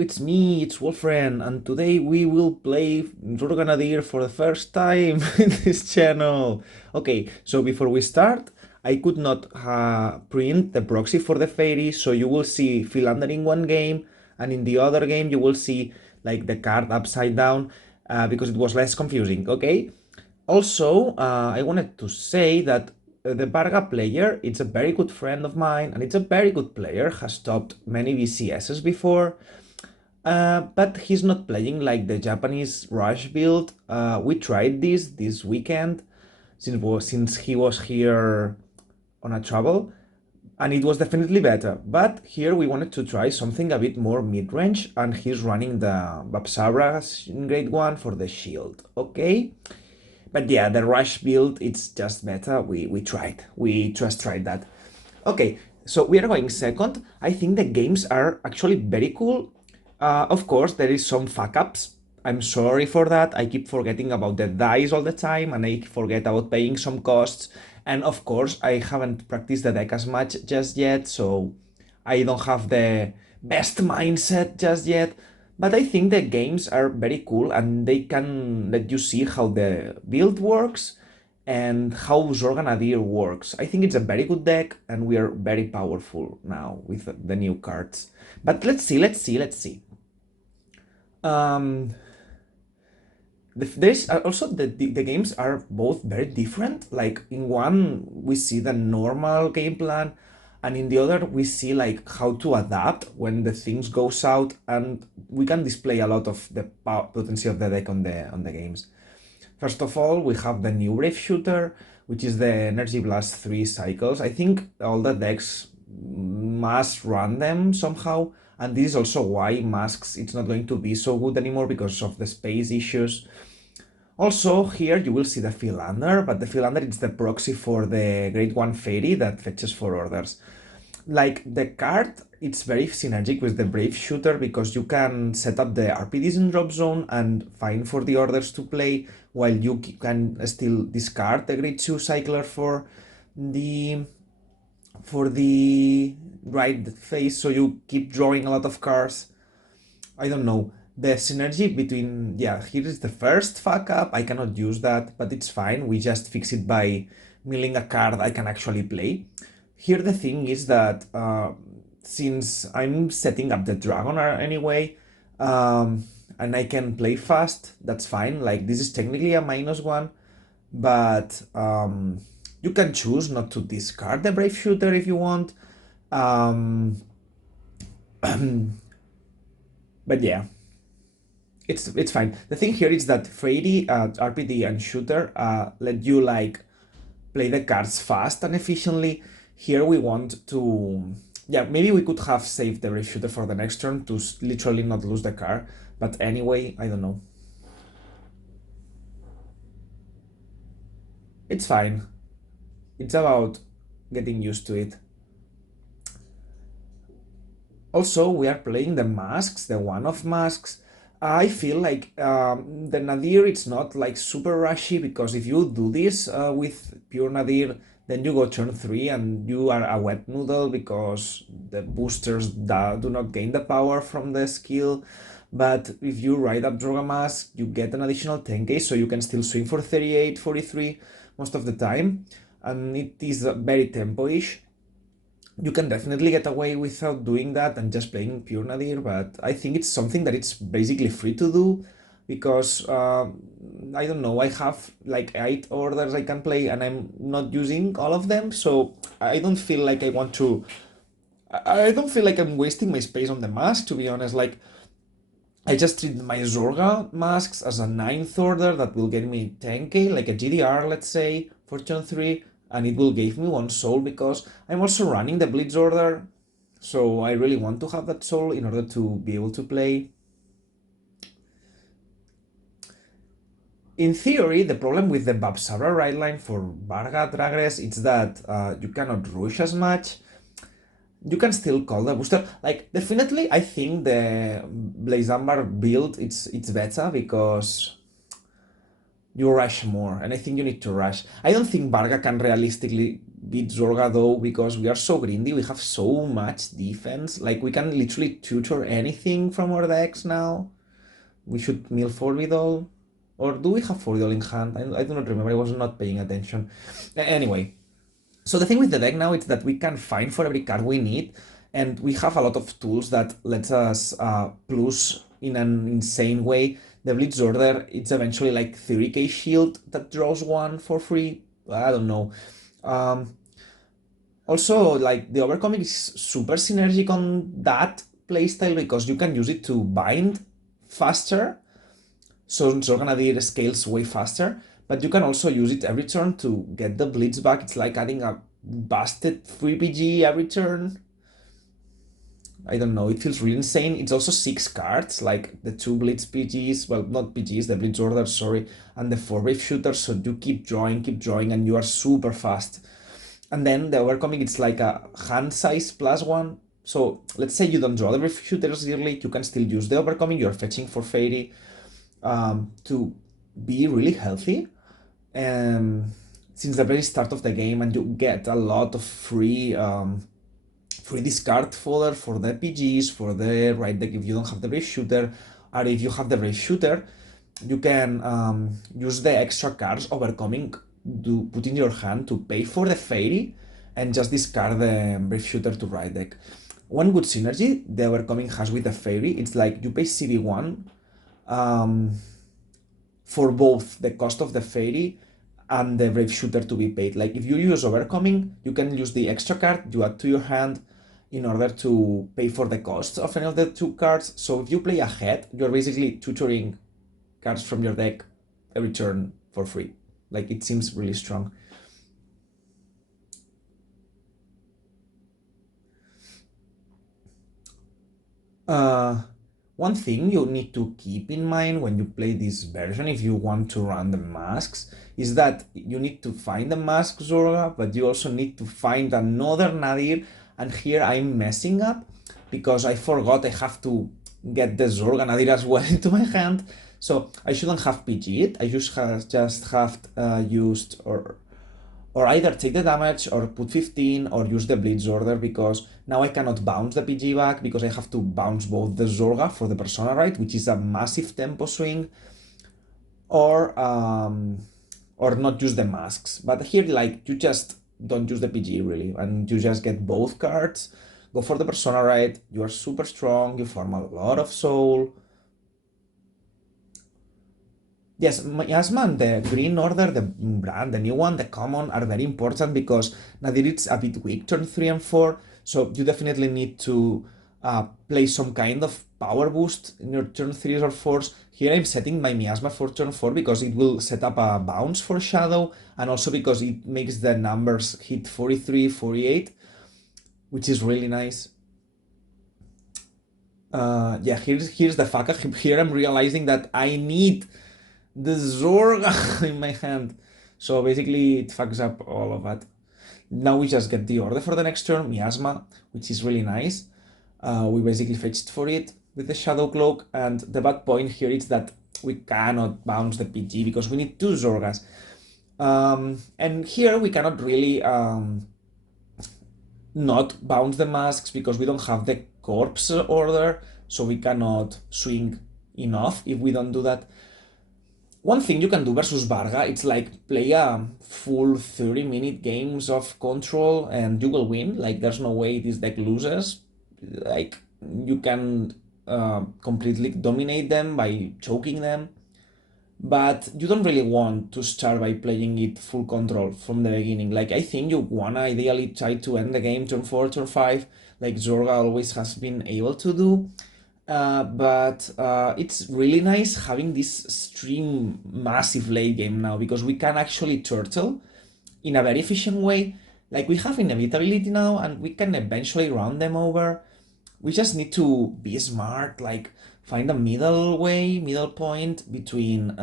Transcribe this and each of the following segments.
it's me, it's Wolfren, and today we will play Zorga Nadir for the first time in this channel. Okay, so before we start, I could not print the proxy for the fairy, so you will see Philander in one game, and in the other game you will see like the card upside down, because it was less confusing, okay? Also, I wanted to say that the Varga player, it's a very good friend of mine, and it's a very good player, has topped many VCSs before, but he's not playing like the Japanese rush build. We tried this weekend, since he was here on a travel, and it was definitely better. But here we wanted to try something a bit more mid-range, and he's running the Babsabra's in grade 1 for the shield, okay? But yeah, the rush build, it's just better. We tried. We just tried that. Okay, so we are going second. I think the games are actually very cool. Of course, there is some fuck-ups. I'm sorry for that. I keep forgetting about the dice all the time, and I forget about paying some costs. And of course, I haven't practiced the deck as much just yet, so I don't have the best mindset just yet. But I think the games are very cool, and they can let you see how the build works and how Zorga Nadir works. I think it's a very good deck, and we are very powerful now with the new cards. But let's see. Um, there's also the games are both very different. Like in one we see the normal game plan, and in the other we see like how to adapt when the things go south, and we can display a lot of the potency of the deck on the games. First of all, we have the new Brave Shooter, which is the Energy Blast 3 cycles. I think all the decks must run them somehow, and this is also why Masks it's not going to be so good anymore because of the space issues. Also, here you will see the Philander, but the Philander is the proxy for the Grade 1 Fairy that fetches 4 orders. Like, the card, it's very synergic with the Brave Shooter because you can set up the RPDs in drop zone and find for the orders to play, while you can still discard the Grade 2 Cycler the for the right phase, so you keep drawing a lot of cards. I don't know. The synergy between, yeah, here is the first fuck up. I cannot use that, but it's fine. We just fix it by milling a card I can actually play. Here the thing is that since I'm setting up the dragon anyway, and I can play fast, that's fine. Like, this is technically a -1, but you can choose not to discard the Brave Shooter if you want. But yeah, it's fine. The thing here is that Fairy, RPD, and Shooter let you like play the cards fast and efficiently. Here we want to, yeah, maybe we could have saved the Brave Shooter for the next turn to literally not lose the card. But anyway, I don't know. It's fine. It's about getting used to it. Also, we are playing the masks, the one-off masks. I feel like the Nadir, it's not like super rushy, because if you do this with pure Nadir, then you go turn 3 and you are a wet noodle because the boosters do not gain the power from the skill. But if you ride up Droga Mask, you get an additional 10k, so you can still swing for 38, 43 most of the time. And it is very tempo-ish. You can definitely get away without doing that and just playing pure Nadir, but I think it's something that it's basically free to do, because I don't know, I have like 8 orders I can play and I'm not using all of them, so I don't feel like I want to. I don't feel like I'm wasting my space on the mask, to be honest. Like, I just treat my Zorga masks as a 9th order that will get me 10k, like a GDR, let's say, for turn 3, and it will give me 1 soul because I'm also running the Blitz order, so I really want to have that soul in order to be able to play. In theory, the problem with the Babsabra right line for Varga dragress is that you cannot rush as much. You can still call the booster. Like, definitely, I think the Blazambar build, it's better because you rush more, and I think you need to rush. I don't think Varga can realistically beat Zorga though, because we are so grindy, we have so much defense, like we can literally tutor anything from our decks now. We should mill Forvidol, or do we have Forvidol in hand? I do not remember, I was not paying attention. Anyway, so the thing with the deck now is that we can find for every card we need, and we have a lot of tools that lets us plus in an insane way. The Blitz Order, it's eventually like 30k shield that draws one for free. I don't know. Um, Also, like the Overcoming is super synergic on that playstyle because you can use it to bind faster. So Zorga Nadir scales way faster, but you can also use it every turn to get the Blitz back. It's like adding a busted 3 PG every turn. I don't know, it feels really insane. It's also 6 cards, like the 2 Blitz PGs, well, not PGs, the Blitz Order, sorry, and the 4 Wave Shooters, so you keep drawing, and you are super fast. And then the Overcoming, it's like a hand size +1. So let's say you don't draw the Wave Shooters early, you can still use the Overcoming, you're fetching for Fairy to be really healthy. Since the very start of the game, and you get a lot of free discard fodder for the PGs, for the right deck if you don't have the Brave Shooter, or if you have the Brave Shooter, you can use the extra cards Overcoming to put in your hand to pay for the Fairy and just discard the Brave Shooter to right deck. One good synergy the Overcoming has with the Fairy, it's like you pay CB1 for both the cost of the Fairy and the Brave Shooter to be paid. Like if you use Overcoming, you can use the extra card you add to your hand in order to pay for the cost of any of the 2 cards. So if you play ahead, you're basically tutoring cards from your deck every turn for free. Like it seems really strong. One thing you need to keep in mind when you play this version, if you want to run the masks, is that you need to find the mask Zorga, but you also need to find another Nadir. And here I'm messing up because I forgot I have to get the Zorga Nadir as well into my hand. So I shouldn't have PG'd, I just have used or either take the damage or put 15 or use the Blitz Order, because now I cannot bounce the PG back because I have to bounce both the Zorga for the Persona Right, which is a massive tempo swing, or not use the masks. But here, like, you just don't use the PG really, and you just get both cards, go for the Persona Right, you are super strong, you farm a lot of soul. Yes, Miasma and the Green Order, the brand, the new one, the common, are very important because Nadir it's a bit weak turn 3 and 4, so you definitely need to play some kind of power boost in your turn 3s or 4s. Here I'm setting my Miasma for turn 4 because it will set up a bounce for Shadow, and also because it makes the numbers hit 43, 48, which is really nice. Yeah, here's the fuck. Here I'm realizing that I need the Zorga in my hand. So basically it fucks up all of that. Now we just get the order for the next turn, Miasma, which is really nice. We basically fetched for it with the Shadow Cloak, and the bad point here is that we cannot bounce the PG because we need 2 Zorgas. And here we cannot really not bounce the masks because we don't have the corpse order, so we cannot swing enough if we don't do that. One thing you can do versus Varga, it's like play a full 30-minute games of control and you will win. Like there's no way this deck loses. Like you can completely dominate them by choking them. But you don't really want to start by playing it full control from the beginning. Like I think you wanna ideally try to end the game turn 4, turn 5, like Zorga always has been able to do. But it's really nice having this stream massive late game now because we can actually turtle in a very efficient way. Like we have inevitability now and we can eventually round them over. We just need to be smart, like find a middle point between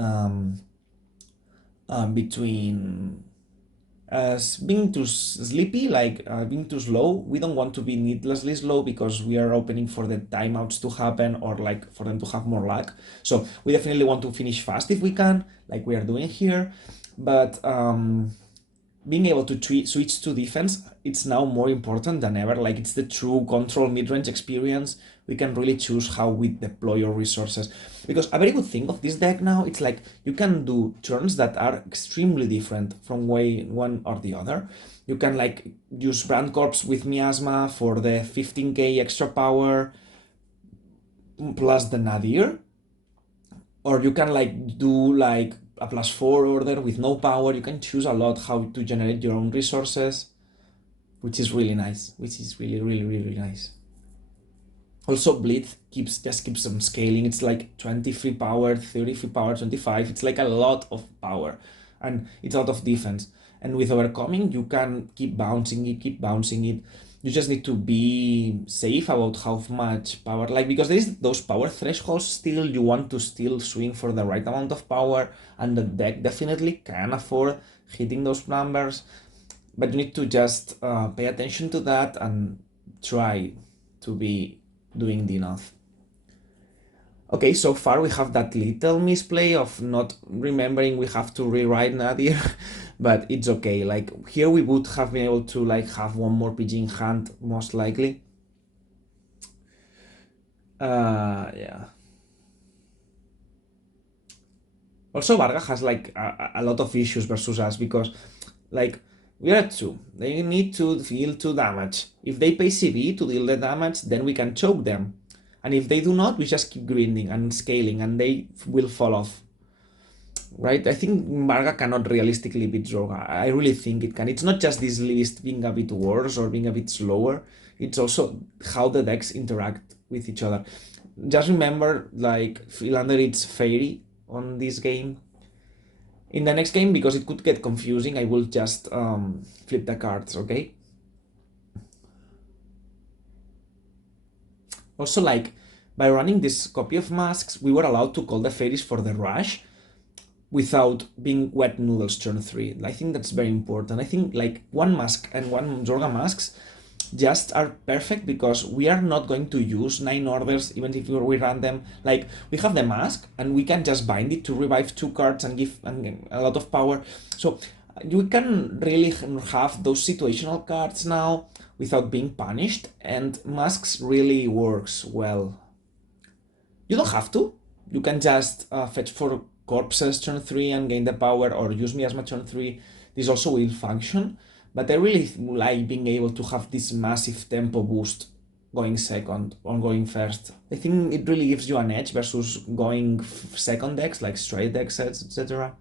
as being too sleepy, like being too slow. We don't want to be needlessly slow because we are opening for the timeouts to happen or like for them to have more luck. So we definitely want to finish fast if we can, like we are doing here. But being able to switch to defense, it's now more important than ever. Like it's the true control mid-range experience. We can really choose how we deploy our resources. Because a very good thing of this deck now, it's like you can do turns that are extremely different from one or the other. You can like use Brand Corps with Miasma for the 15k extra power plus the Nadir. Or you can like do like a +4 order with no power. You can choose a lot how to generate your own resources, which is really nice, which is really nice. Also, Blitz just keeps on scaling. It's like 20 free power, 30 free power, 25. It's like a lot of power, and it's a lot of defense. And with Overcoming, you can keep bouncing it. You just need to be safe about how much power, like, because there is those power thresholds still. You want to still swing for the right amount of power, and the deck definitely can afford hitting those numbers. But you need to just pay attention to that and try to be doing the enough. Okay, so far we have that little misplay of not remembering we have to rewrite Nadir, but it's okay. Like here we would have been able to like have one more PG in hand, most likely. Yeah. Also, Varga has like a lot of issues versus us because like we are at 2. They need to deal 2 damage. If they pay CB to deal the damage, then we can choke them. And if they do not, we just keep grinding and scaling and they will fall off. Right? I think Varga cannot realistically beat Zorga. I really think it can. It's not just this list being a bit worse or being a bit slower. It's also how the decks interact with each other. Just remember, like, Philander, it's Fairy on this game. In the next game, because it could get confusing, I will just flip the cards, okay? Also, like, by running this copy of masks, we were allowed to call the fairies for the rush without being wet noodles turn 3. I think that's very important. I think, like, one mask and one Zorga masks just are perfect because we are not going to use 9 orders even if we run them. Like, we have the mask and we can just bind it to revive 2 cards and give a lot of power. So you can really have those situational cards now without being punished, and masks really works well. You don't have to. You can just fetch 4 corpses turn 3 and gain the power, or use Miasma turn 3. This also will function. But I really like being able to have this massive tempo boost going second or going first. I think it really gives you an edge versus going second decks, like straight deck sets, etc.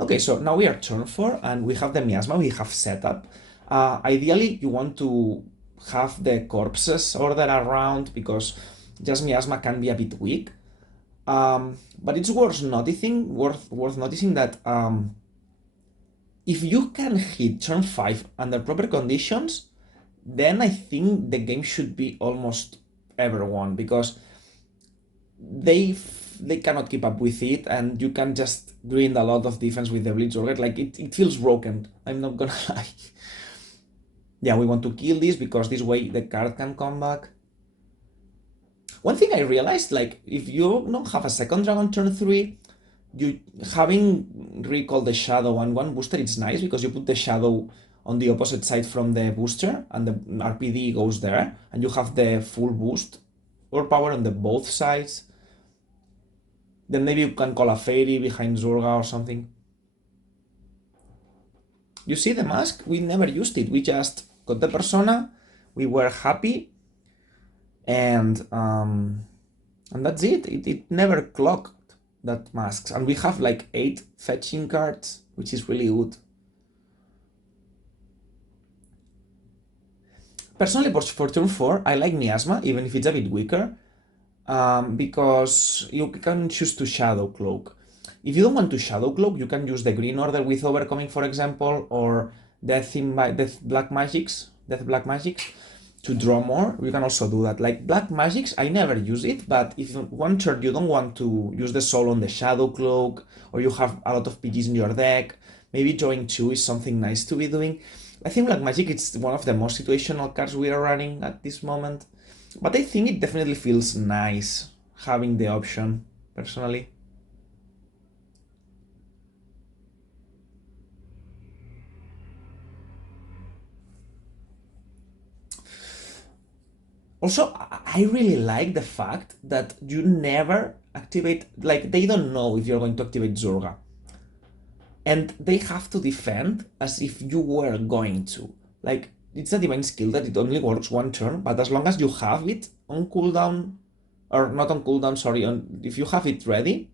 Okay, so now we are turn 4 and we have the Miasma, we have setup. Ideally, you want to have the corpses order around because just Miasma can be a bit weak. But it's worth noticing that if you can hit turn 5 under proper conditions, then I think the game should be almost ever won, because they cannot keep up with it, and you can just grind a lot of defense with the Blitz Order. Like, it feels broken, I'm not gonna lie. Yeah, we want to kill this because this way the card can come back. One thing I realized, like, if you don't have a second dragon turn 3, you having recall the shadow and one booster, it's nice because you put the shadow on the opposite side from the booster and the RPD goes there and you have the full boost or power on the both sides. Then maybe you can call a fairy behind Zorga or something. You see the mask? We never used it. We just got the persona, we were happy, and that's it. It never clocked that masks, and we have like 8 fetching cards, which is really good. Personally, for turn 4, I like Miasma, even if it's a bit weaker, because you can choose to Shadow Cloak. If you don't want to Shadow Cloak, you can use the green order with Overcoming, for example, or Death Black Magics. to draw more, you can also do that. Like black magics, I never use it, but if one turn you don't want to use the soul on the shadow cloak, or you have a lot of PGs in your deck, maybe drawing 2 is something nice to be doing. I think black magic it's one of the most situational cards we are running at this moment, but I think it definitely feels nice having the option, personally. Also, I really like the fact that you never activate, like, they don't know if you're going to activate Zorga. And they have to defend as if you were going to. Like, it's a divine skill that it only works one turn, but as long as you have it on cooldown, or not on cooldown, sorry, if you have it ready,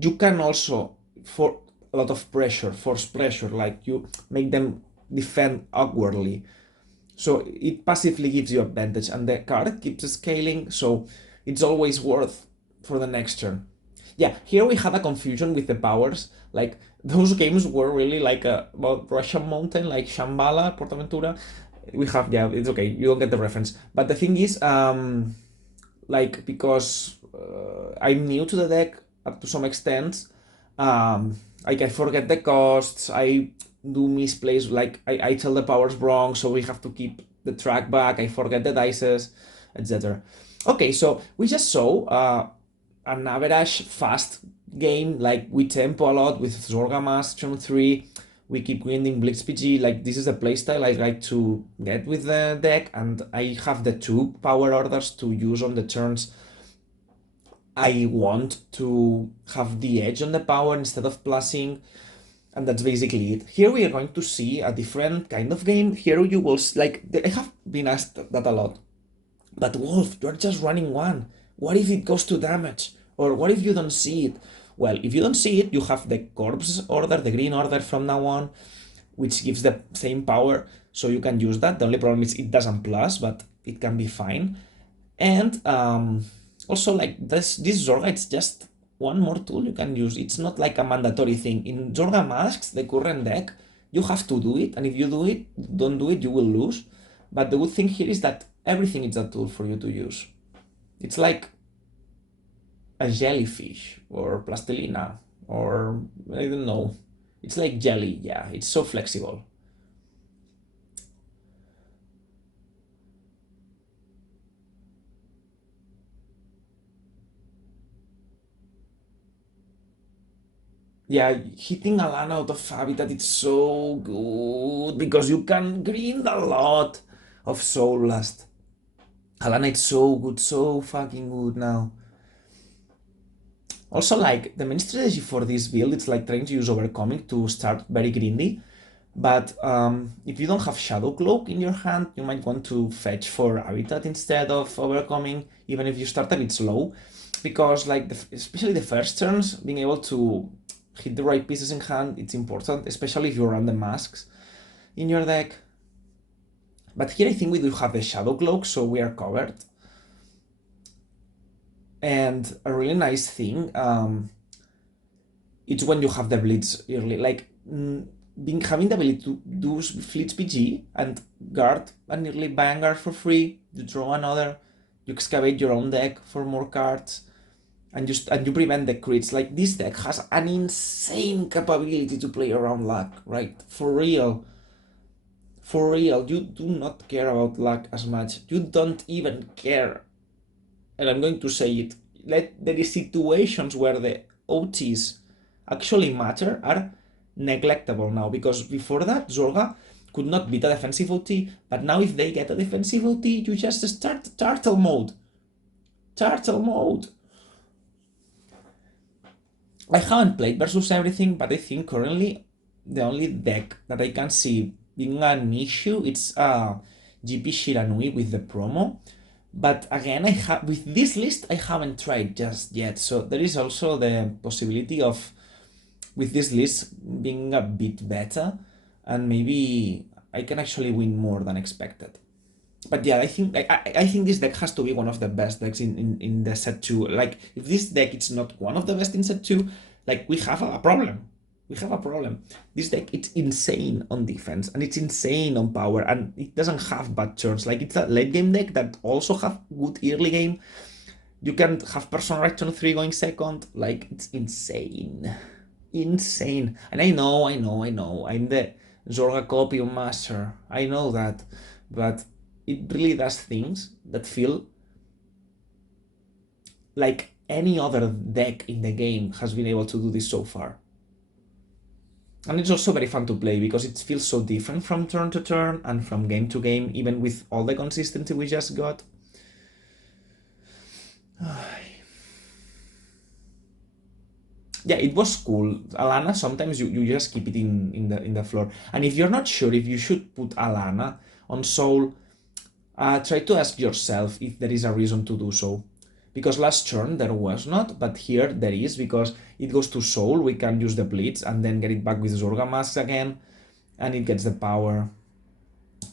you can also, for a lot of pressure, force pressure, like you make them defend awkwardly. So it passively gives you advantage, and the card keeps scaling, so it's always worth for the next turn. Yeah, here we had a confusion with the powers. Like, those games were really like about Russian Mountain, like Shambhala, Portaventura. We have, yeah, it's okay, you don't get the reference. But the thing is, like, because I'm new to the deck up to some extent, like I forget the costs, I do misplace, like I tell the powers wrong, so we have to keep the track back, I forget the dices, etc. Okay, so we just saw an average fast game, like we tempo a lot with Zorga Mask, turn 3, we keep grinding Blitz PG, like this is the playstyle I like to get with the deck, and I have the 2 power orders to use on the turns I want to have the edge on the power instead of plussing, and that's basically it. Here we are going to see a different kind of game. Here you will, like, I have been asked that a lot. But Wolf, you're just running 1. What if it goes to damage? Or what if you don't see it? Well, if you don't see it, you have the corpse order, the green order from now on, which gives the same power, so you can use that. The only problem is it doesn't plus, but it can be fine. And also, like, this Zorga, it's just one more tool you can use. It's not like a mandatory thing. In Zorga Masks, the current deck, you have to do it, and if you don't do it, you will lose. But the good thing here is that everything is a tool for you to use. It's like a jellyfish, or plastilina, or I don't know. It's like jelly, yeah, it's so flexible. Yeah, hitting a land out of habitat it's so good because you can grind a lot of soul last. Alana it's so good, so fucking good now. Also, like, the main strategy for this build, it's like trying to use Overcoming to start very grindy. But if you don't have Shadow Cloak in your hand, you might want to fetch for Habitat instead of Overcoming, even if you start a bit slow. Because, like, especially the first turns, being able to hit the right pieces in hand, it's important, especially if you run the masks in your deck. But here I think we do have the Shadow Cloak, so we are covered. And a really nice thing, it's when you have the Blitz early, like having the ability to do Blitz PG and guard an early Vanguard for free, you draw another, you excavate your own deck for more cards, and you prevent the crits. Like, this deck has an insane capability to play around luck, right? For real. For real, you do not care about luck as much. You don't even care. And I'm going to say it. There is situations where the OTs actually matter are neglectable now, because before that Zorga could not beat a defensive OT, but now if they get a defensive OT, you just start turtle mode. Turtle mode. I haven't played versus everything, but I think currently the only deck that I can see being an issue it's GP Shiranui with the promo. But again, with this list I haven't tried just yet, so there is also the possibility of with this list being a bit better, and maybe I can actually win more than expected. But yeah, I think this deck has to be one of the best decks in the set 2. Like, if this deck is not one of the best in set 2, like, we have a problem. we have a problem. This deck, it's insane on defense, and it's insane on power, and it doesn't have bad turns. Like, it's a late game deck that also have good early game. You can have personal right turn 3 going second. Like, it's insane. Insane. And I know, I'm the Zorga copy on Master. I know that. But it really does things that feel like any other deck in the game has been able to do this so far. And it's also very fun to play because it feels so different from turn to turn and from game to game, even with all the consistency we just got. Yeah, it was cool. Alana, sometimes you just keep it in the floor. And if you're not sure if you should put Alana on Soul, try to ask yourself if there is a reason to do so. Because last turn there was not, but here there is, because it goes to Soul, we can use the Blitz and then get it back with Zorga Mask again, and it gets the power.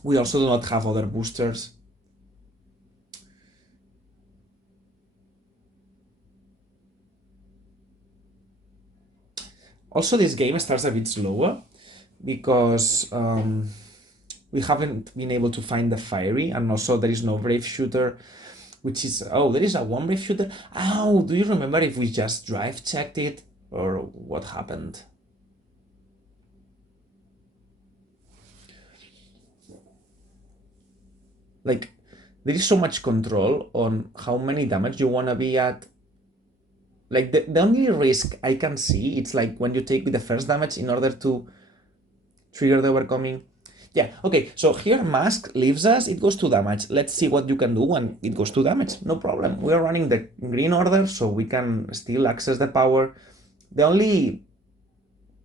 We also do not have other boosters. Also, this game starts a bit slower because we haven't been able to find the Fiery, and also there is no Brave Shooter, which is... Oh, there is a one Brave Shooter. Oh, do you remember if we just drive checked it or what happened? Like, there is so much control on how many damage you want to be at. Like, the only risk I can see, it's like when you take the first damage in order to trigger the overcoming. Yeah, okay, so here Mask leaves us, it goes to damage. Let's see what you can do when it goes to damage. No problem. We are running the green order, so we can still access the power. The only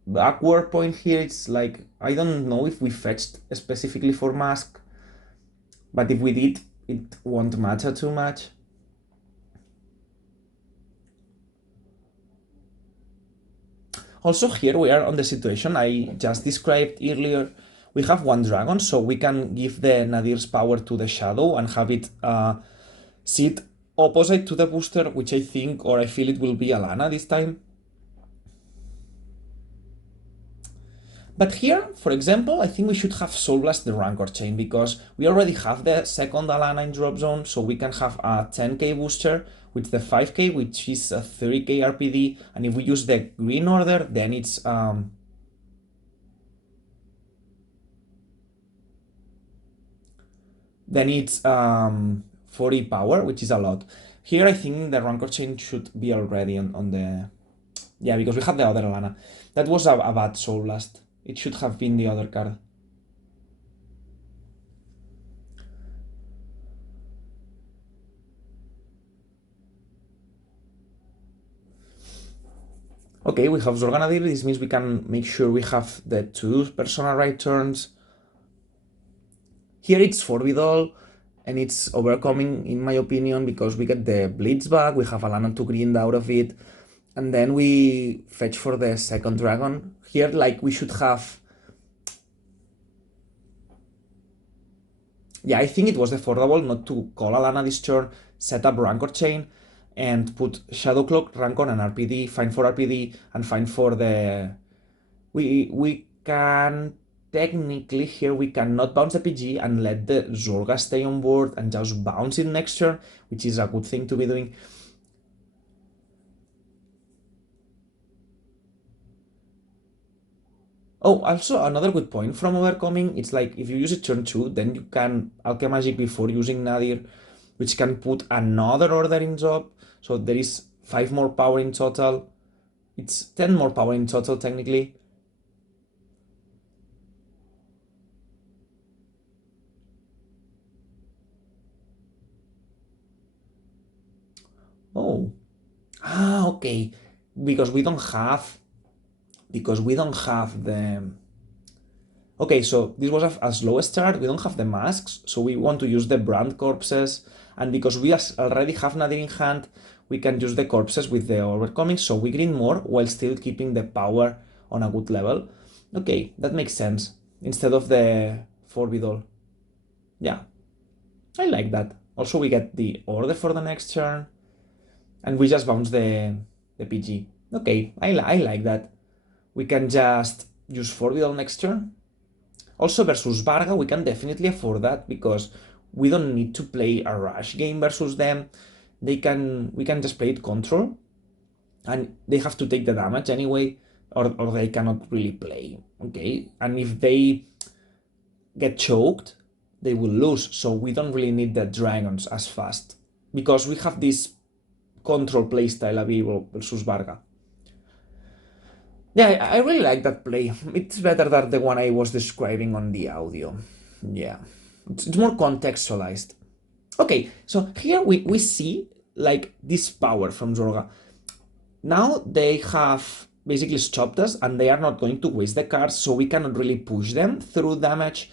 backward point here is like, I don't know if we fetched specifically for Mask, but if we did, it won't matter too much. Also, here we are on the situation I just described earlier. We have one dragon, so we can give the Nadir's power to the Shadow and have it sit opposite to the booster, which I think, or I feel it will be Alana this time. But here, for example, I think we should have Soul Blast the Rancor Chain, because we already have the second Alana in drop zone, so we can have a 10k booster with the 5k, which is a 30k RPD, and if we use the green order, then it's then it's 40 power, which is a lot. Here I think the Rancor Chain should be already on the... Yeah, because we have the other Alana. That was a bad Soul Blast. It should have been the other card. Okay, we have Zorga Nadir. This means we can make sure we have the 2 personal right turns. Here it's Forbidal, and it's overcoming, in my opinion, because we get the Blitz back, we have Alana to green out of it, and then we fetch for the second dragon. Here, like, we should have... Yeah, I think it was affordable not to call Alana this turn, set up Rancor Chain, and put Shadow Cloak, Rancor, and RPD, find for RPD, and find for the... We can... Technically, here we cannot bounce the PG and let the Zorga stay on board and just bounce it next turn, which is a good thing to be doing. Oh, also another good point from overcoming, it's like if you use it turn 2, then you can Alchemagic before using Nadir, which can put another order in job, so there is 5 more power in total. It's 10 more power in total, technically. Oh. Okay. Because we don't have the... Okay, so this was a slow start. We don't have the masks, so we want to use the brand corpses. And because we already have Nadir in hand, we can use the corpses with the overcoming, so we green more while still keeping the power on a good level. Okay, that makes sense. Instead of the Forbidal. Yeah, I like that. Also, we get the order for the next turn. And we just bounce the PG. Okay, I like that. we can just use Forbidden next turn. Also versus Varga, we can definitely afford that because we don't need to play a rush game versus them. We can just play it control, and they have to take the damage anyway, or they cannot really play. Okay, and if they get choked, they will lose. So we don't really need the dragons as fast because we have this control playstyle available versus Varga. Yeah, I really like that play. It's better than the one I was describing on the audio. Yeah, it's more contextualized. Okay, so here we see like this power from Zorga. Now they have basically stopped us and they are not going to waste the cards, so we cannot really push them through damage.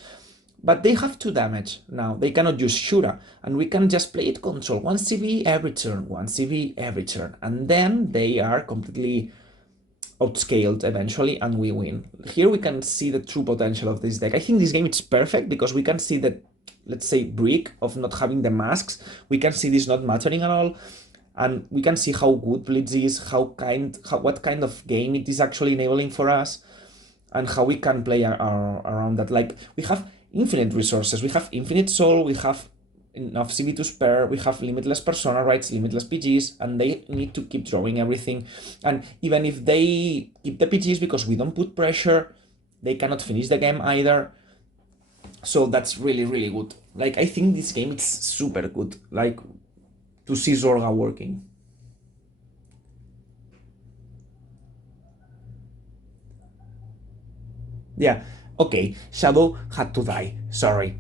But they have 2 damage now. They cannot use Shura, and we can just play it control. 1 CV every turn, 1 CV every turn. And then they are completely outscaled eventually, and we win. Here we can see the true potential of this deck. I think this game is perfect because we can see that, let's say, brick of not having the masks. We can see this not mattering at all. And we can see how good Blitz is, what kind of game it is actually enabling for us, and how we can play around that. Like, we have infinite resources, we have infinite soul, we have enough CV to spare, we have limitless persona rights, limitless PGs, and they need to keep drawing everything. And even if they keep the PGs because we don't put pressure, they cannot finish the game either. So that's really, really good. Like, I think this game is super good. Like, to see Zorga working. Yeah, okay, Shadow had to die, sorry.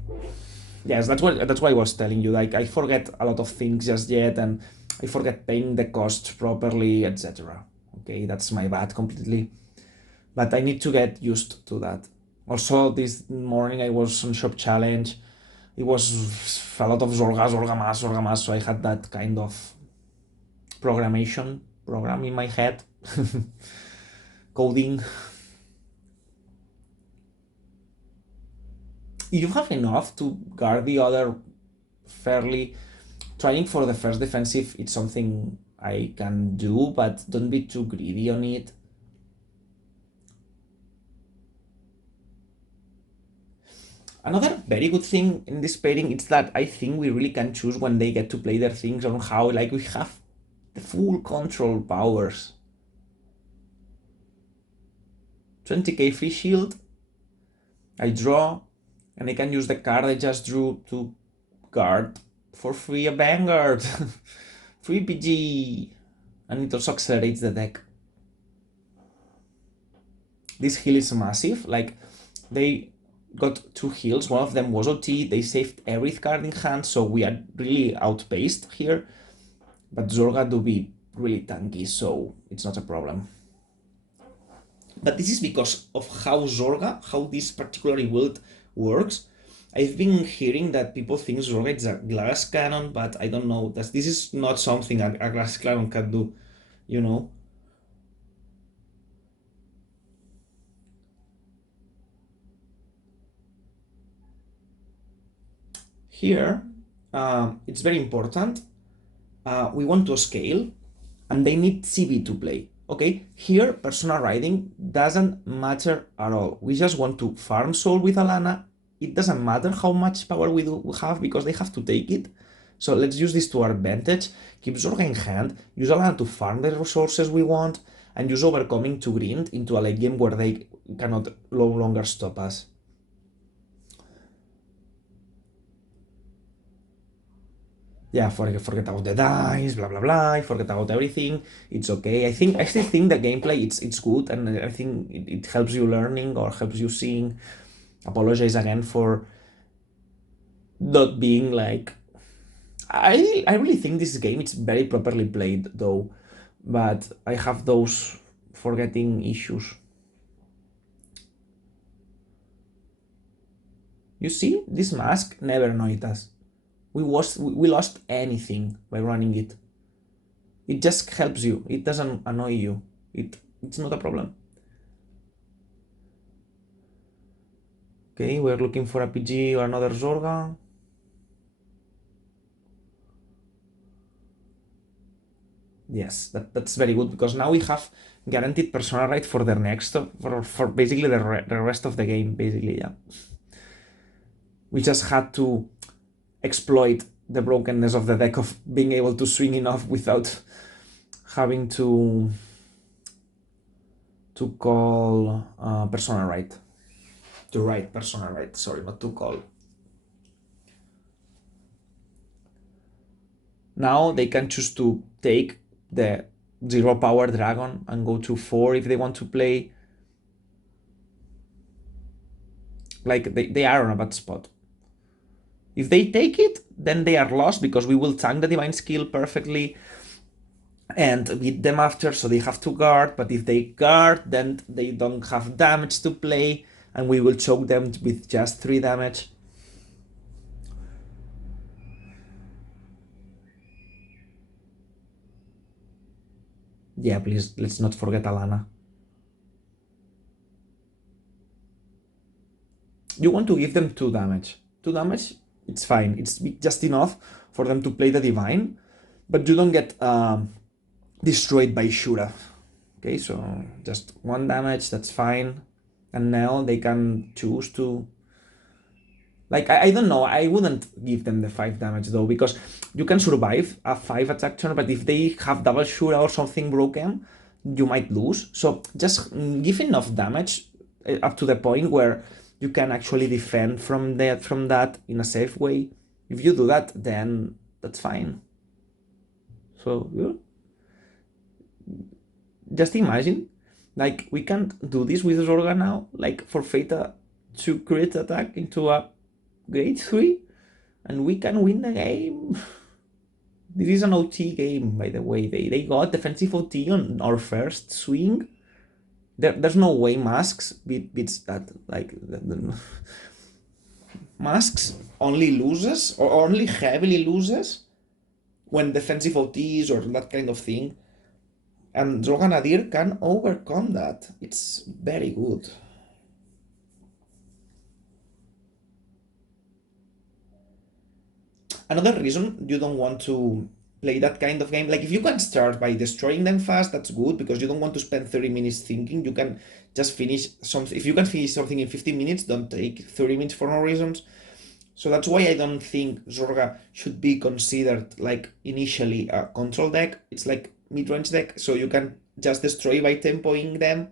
Yes, that's why I was telling you, like, I forget a lot of things just yet, and I forget paying the costs properly, etc. Okay, that's my bad completely. But I need to get used to that. Also, this morning I was on Shop Challenge. It was a lot of Zorga Mas, so I had that kind of program in my head. Coding. You have enough to guard the other fairly. Trying for the first defensive, it's something I can do, but don't be too greedy on it. Another very good thing in this pairing is that I think we really can choose when they get to play their things on how, like, we have the full control powers. 20k free shield, I draw, and I can use the card I just drew to guard for free a Vanguard. Free PG, and it also accelerates the deck. This heal is massive, like, they got 2 heals, one of them was OT, they saved every card in hand, so we are really outpaced here. But Zorga do be really tanky, so it's not a problem. But this is because of how this particular build works. I've been hearing that people think Zorga is a glass cannon, but I don't know. This is not something a glass cannon can do, you know? Here, it's very important. We want to scale, and they need CV to play. Okay, here persona riding doesn't matter at all. We just want to farm soul with Alana. It doesn't matter how much power we have because they have to take it. So let's use this to our advantage. Keep Zorga in hand, use Alana to farm the resources we want, and use Overcoming to grind into a late game where they cannot no longer stop us. Yeah, forget about the dice, blah blah blah. Forget about everything. It's okay. I still think the gameplay it's good, and I think it helps you learning or helps you seeing. Apologize again for not being like. I really think this game it's very properly played though, but I have those forgetting issues. You see, this mask never annoyed us. We lost anything by running it. It just helps you. It doesn't annoy you. It's not a problem. Okay, we're looking for a PG or another Zorga. Yes, that's very good because now we have guaranteed persona right for the next for basically the rest of the game. Basically, yeah. We just had to exploit the brokenness of the deck of being able to swing enough without having to call persona right. To write persona right. Sorry, not to call. Now they can choose to take the 0 power dragon and go to 4 if they want to play. Like they are on a bad spot. If they take it, then they are lost because we will tank the divine skill perfectly and beat them after, so they have to guard. But if they guard, then they don't have damage to play and we will choke them with just 3 damage. Yeah, please, let's not forget Alana. You want to give them 2 damage. 2 damage, it's fine. It's just enough for them to play the divine, but you don't get destroyed by Shura. Okay, so just 1 damage, that's fine. And now they can choose to... Like, I don't know, I wouldn't give them the 5 damage though, because you can survive a 5 attack turn, but if they have double Shura or something broken, you might lose. So just give enough damage up to the point where you can actually defend from that in a safe way. If you do that, then that's fine. So, yeah. Just imagine, like, we can't do this with Zorga now, like, for Feta to crit attack into a grade 3, and we can win the game. This is an OT game, by the way. They got defensive OT on our first swing. There's no way Masks beats that. Like, Masks only loses, or only heavily loses, when defensive OTs or that kind of thing. And Zorga Nadir can overcome that. It's very good. Another reason you don't want to play that kind of game, like if you can start by destroying them fast, that's good, because you don't want to spend 30 minutes thinking. You can just finish something. If you can finish something in 15 minutes, don't take 30 minutes for no reasons. So that's why I don't think Zorga should be considered like initially a control deck. It's like mid-range deck, so you can just destroy by tempoing them,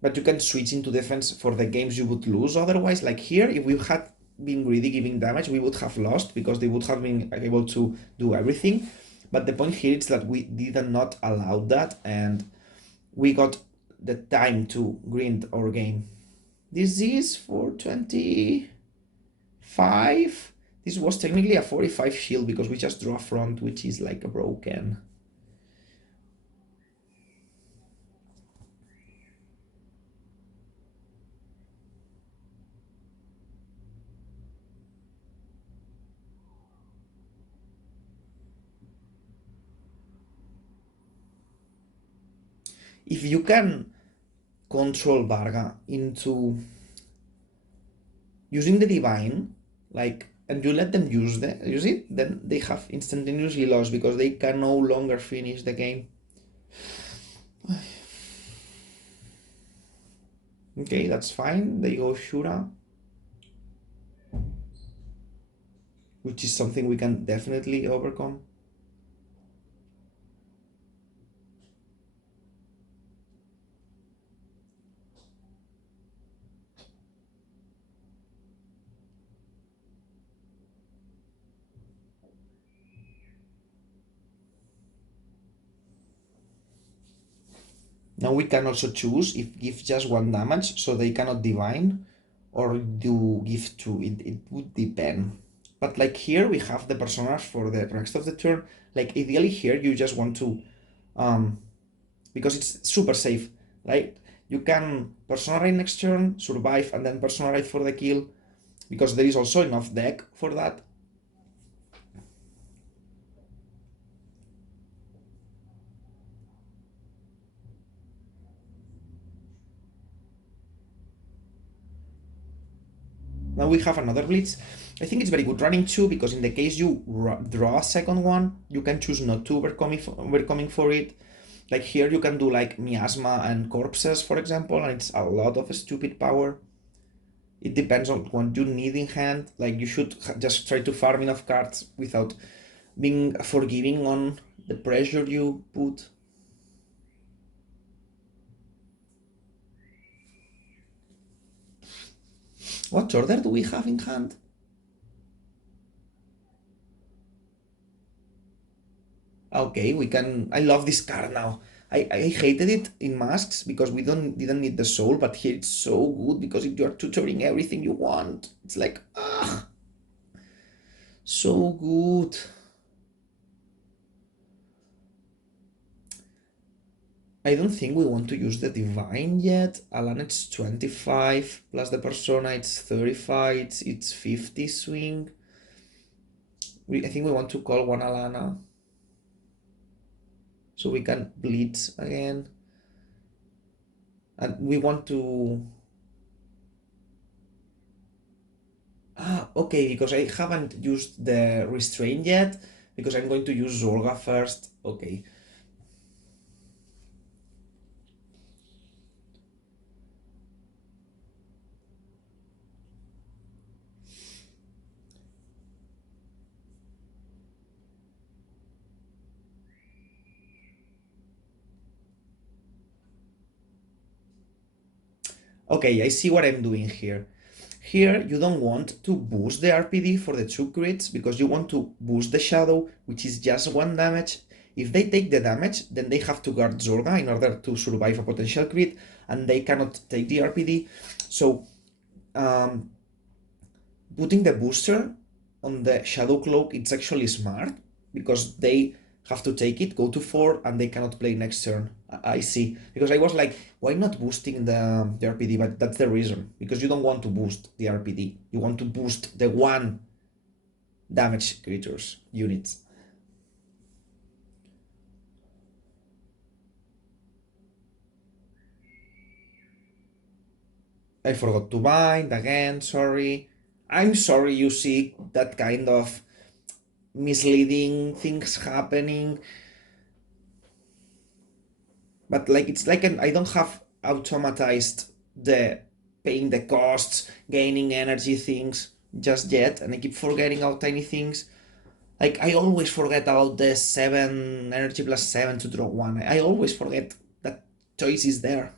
but you can switch into defense for the games you would lose otherwise. Like here, if we had been greedy giving damage, we would have lost because they would have been able to do everything. But the point here is that we did not allow that, and we got the time to grind our game. This is 425. This was technically a 45 shield because we just draw a front, which is like a broken. If you can control Varga into using the divine, like, and you let them use it, then they have instantaneously lost because they can no longer finish the game. Okay, that's fine. They go Shura, which is something we can definitely overcome. Now we can also choose if give just 1 damage, so they cannot divine, or do give 2. It would depend. But like here we have the personas for the rest of the turn. Like ideally here you just want to, because it's super safe, right? You can personalize next turn, survive, and then personalize for the kill, because there is also enough deck for that. Now we have another Blitz. I think it's very good running 2 because in the case you draw a second one, you can choose not to overcoming for it. Like here you can do like miasma and corpses, for example, and it's a lot of stupid power. It depends on what you need in hand. Like you should just try to farm enough cards without being forgiving on the pressure you put. What order do we have in hand? Okay, we can. I love this card now. I hated it in masks because we didn't need the soul, but here it's so good because you are tutoring everything you want. It's like so good. I don't think we want to use the divine yet. Alana it's 25 plus the persona it's 35. It's 50 swing. I think we want to call one Alana so we can blitz again. And we want to... okay, because I haven't used the restraint yet, because I'm going to use Zorga first. Okay. Okay, I see what I'm doing here. Here, you don't want to boost the RPD for the 2 crits because you want to boost the Shadow, which is just 1 damage. If they take the damage, then they have to guard Zorga in order to survive a potential crit, and they cannot take the RPD. So, putting the booster on the Shadow Cloak, it's actually smart because they have to take it, go to 4, and they cannot play next turn. I see. Because I was like, why not boosting the RPD? But that's the reason. Because you don't want to boost the RPD. You want to boost the 1 damage creatures units. I forgot to bind again, sorry. I'm sorry you see that kind of misleading things happening. But like it's like I don't have automatized the paying the costs, gaining energy things just yet, and I keep forgetting how tiny things. Like I always forget about the 7 energy plus 7 to draw 1. I always forget that choice is there.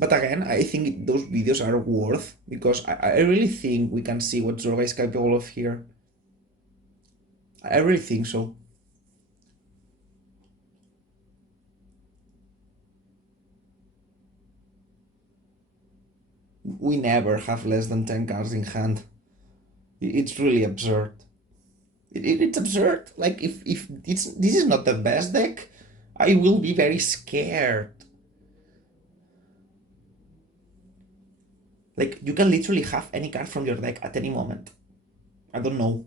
But again, I think those videos are worth because I really think we can see what Zorga is capable of here. I really think so. We never have less than 10 cards in hand. It's really absurd. It's absurd. Like if this is not the best deck, I will be very scared. Like you can literally have any card from your deck at any moment. I don't know.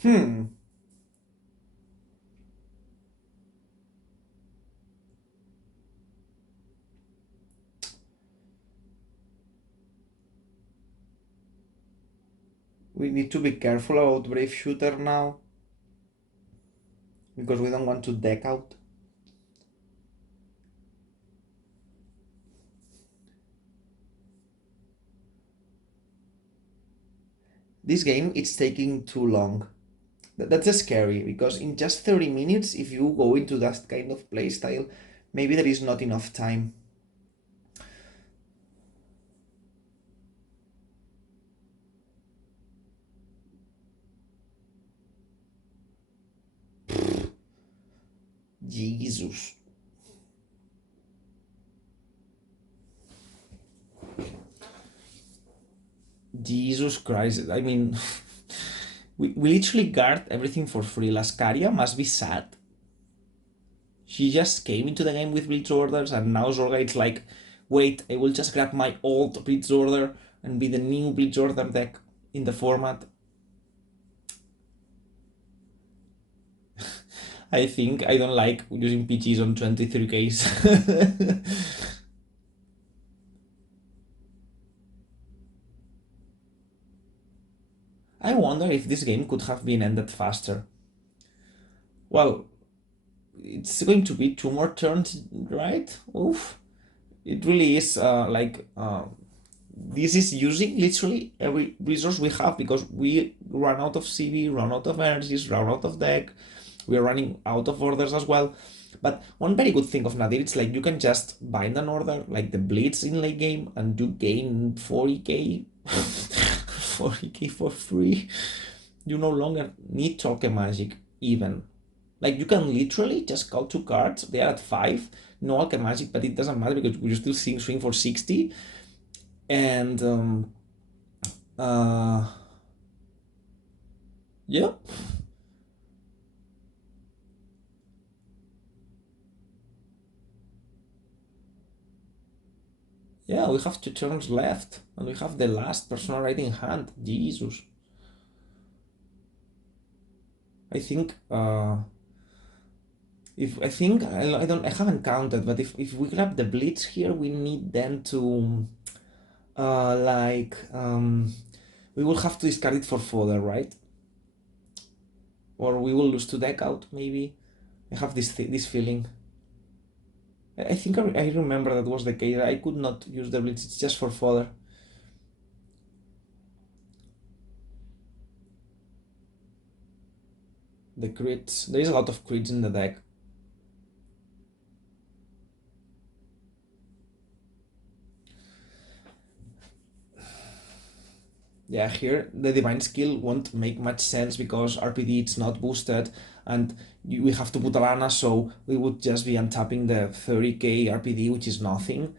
Hmm. We need to be careful about Brave Shooter now because we don't want to deck out. This game, it's taking too long. That's scary because in just 30 minutes, if you go into that kind of playstyle, maybe there is not enough time. Jesus. Jesus Christ, I mean, we literally guard everything for free. Lascaria must be sad. She just came into the game with Blitz orders, and now Zorga it's like, wait, I will just grab my old Blitz order and be the new Blitz order deck in the format. I think I don't like using PGs on 23Ks. I wonder if this game could have been ended faster. Well, it's going to be 2 more turns, right? Oof. It really is this is using literally every resource we have because we run out of CV, run out of energies, run out of deck. We are running out of orders as well. But one very good thing of Nadir, it's like you can just bind an order like the Blitz in late game and you gain 40k 40k for free. You no longer need token magic even. Like you can literally just call 2 cards, they are at 5, no alchemy magic, but it doesn't matter because we're still seeing swing for 60. And yeah. Yeah, we have 2 turns left, and we have the last personal right in hand. Jesus. I think if I think I haven't counted, but if we grab the Blitz here, we need then to we will have to discard it for fodder, right? Or we will lose to deck out, maybe. I have this feeling. I think I remember that was the case. I could not use the Blitz, it's just for fodder. The crits. There is a lot of crits in the deck. Yeah, here the divine skill won't make much sense because RPD it's not boosted and we have to put Alana, so we would just be untapping the 30k RPD, which is nothing.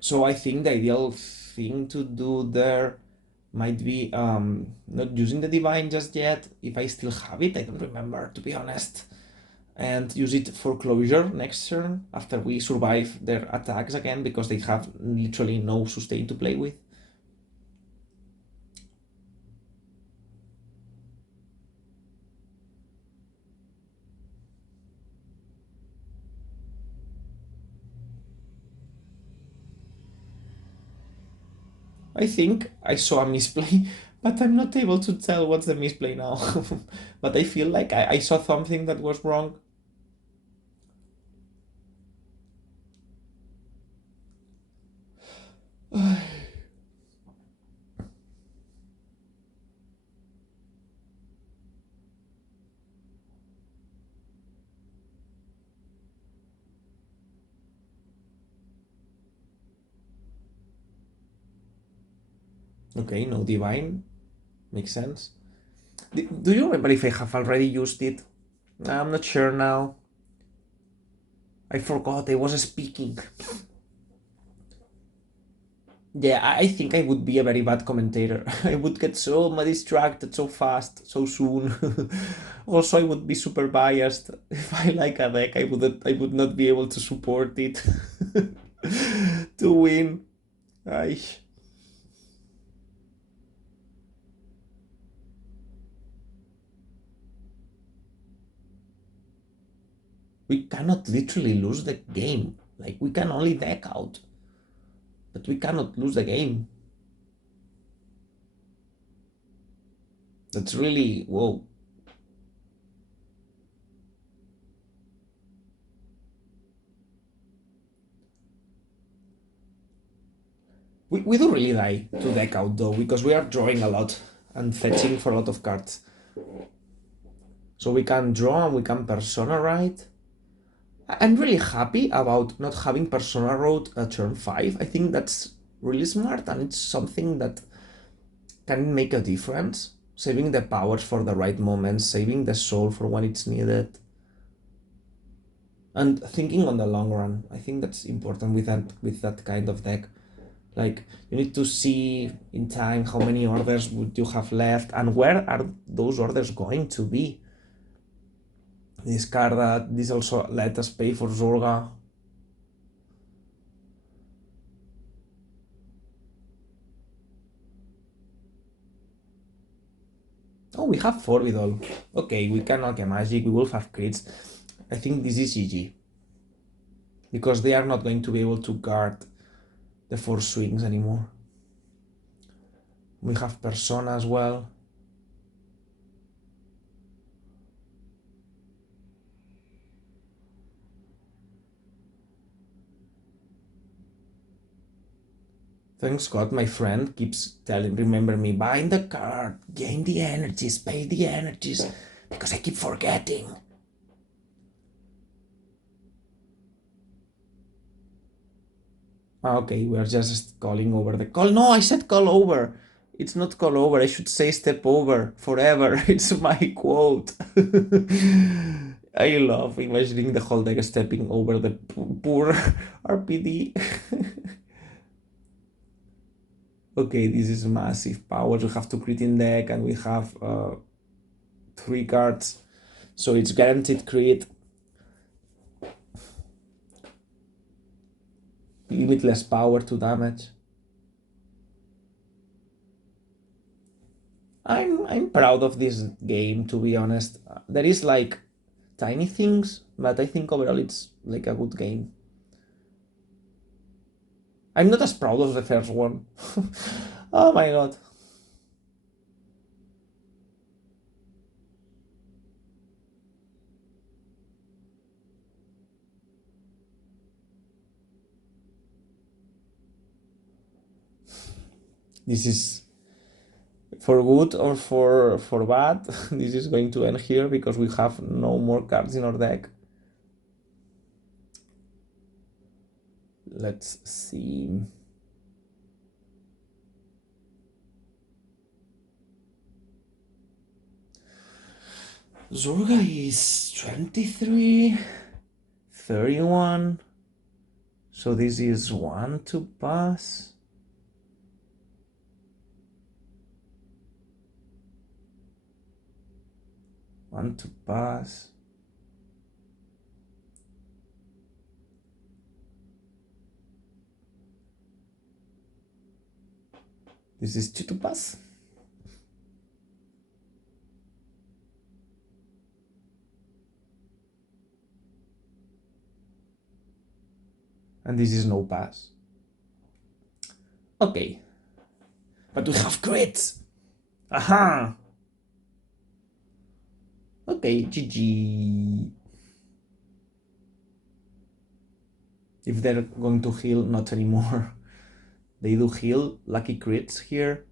So I think the ideal thing to do there might be not using the divine just yet. If I still have it, I don't remember, to be honest. And use it for closure next turn after we survive their attacks again because they have literally no sustain to play with. I think I saw a misplay, but I'm not able to tell what's the misplay now. But I feel like I saw something that was wrong. Okay, no divine. Makes sense. Do you remember if I have already used it? I'm not sure now. I forgot I was speaking. Yeah, I think I would be a very bad commentator. I would get so distracted so fast, so soon. Also, I would be super biased. If I like a deck, I would not be able to support it to win. Ay. We cannot literally lose the game. Like, we can only deck out, but we cannot lose the game. That's really, whoa. We do really die to deck out though, because we are drawing a lot and fetching for a lot of cards. So we can draw and we can persona right. I'm really happy about not having persona road at turn 5. I think that's really smart and it's something that can make a difference. Saving the powers for the right moments, saving the soul for when it's needed. And thinking on the long run. I think that's important with that kind of deck. Like, you need to see in time how many orders would you have left and where are those orders going to be. Discard that. This also let us pay for Zorga. Oh, we have Forvidol. Okay, we can knock a magic, we will have crits. I think this is GG. Because they are not going to be able to guard the 4 swings anymore. We have Persona as well. Thanks God my friend keeps remember me, buy the card, gain the energies, pay the energies, because I keep forgetting. Okay, we are just calling over the call. No, I said call over. It's not call over. I should say step over forever. It's my quote. I love imagining the whole deck stepping over the poor RPD. Okay, this is massive power. We have to crit in deck and we have 3 cards. So it's guaranteed crit. Limitless power to damage. I'm proud of this game, to be honest. There is like tiny things, but I think overall it's like a good game. I'm not as proud of the first one. Oh my god. This is for good or for bad. This is going to end here because we have no more cards in our deck. Let's see. Zorga is 23, 31. So this is 1 to pass. One to pass. This is 2 to pass. And this is no pass. Okay. But we have crits. Aha! Okay, GG. If they're going to heal, not anymore. They do heal. Lucky crits here.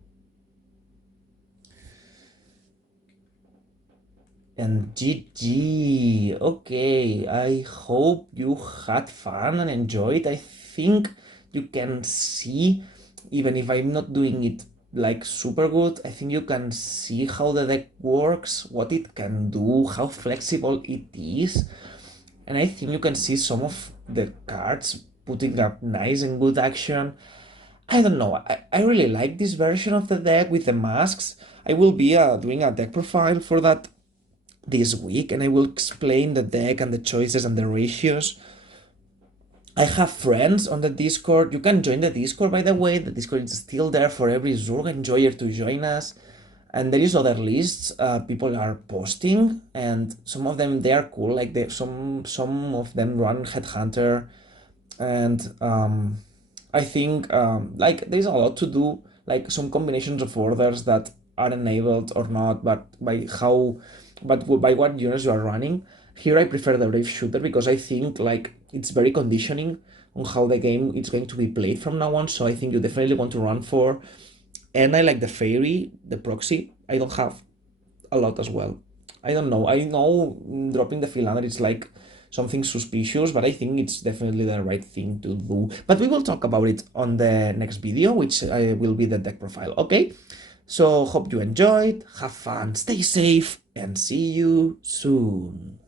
And GG. Okay, I hope you had fun and enjoyed. I think you can see, even if I'm not doing it like super good, I think you can see how the deck works, what it can do, how flexible it is. And I think you can see some of the cards putting up nice and good action. I don't know, I really like this version of the deck with the masks. I will be doing a deck profile for that this week, and I will explain the deck and the choices and the ratios. I have friends on the Discord. You can join the Discord, by the way. The Discord is still there for every Zorga enjoyer to join us. And there is other lists people are posting, and some of them, they are cool. Like some of them run Headhunter, and I think like there's a lot to do. Like some combinations of orders that are enabled or not, but by what units you are running. Here I prefer the Brave Shooter because I think like it's very conditioning on how the game is going to be played from now on. So I think you definitely want to run for. And I like the Fairy, the proxy. I don't have a lot as well. I don't know. I know dropping the Philander is like something suspicious, but I think it's definitely the right thing to do. But we will talk about it on the next video, which will be the deck profile, okay? So hope you enjoyed, have fun, stay safe, and see you soon.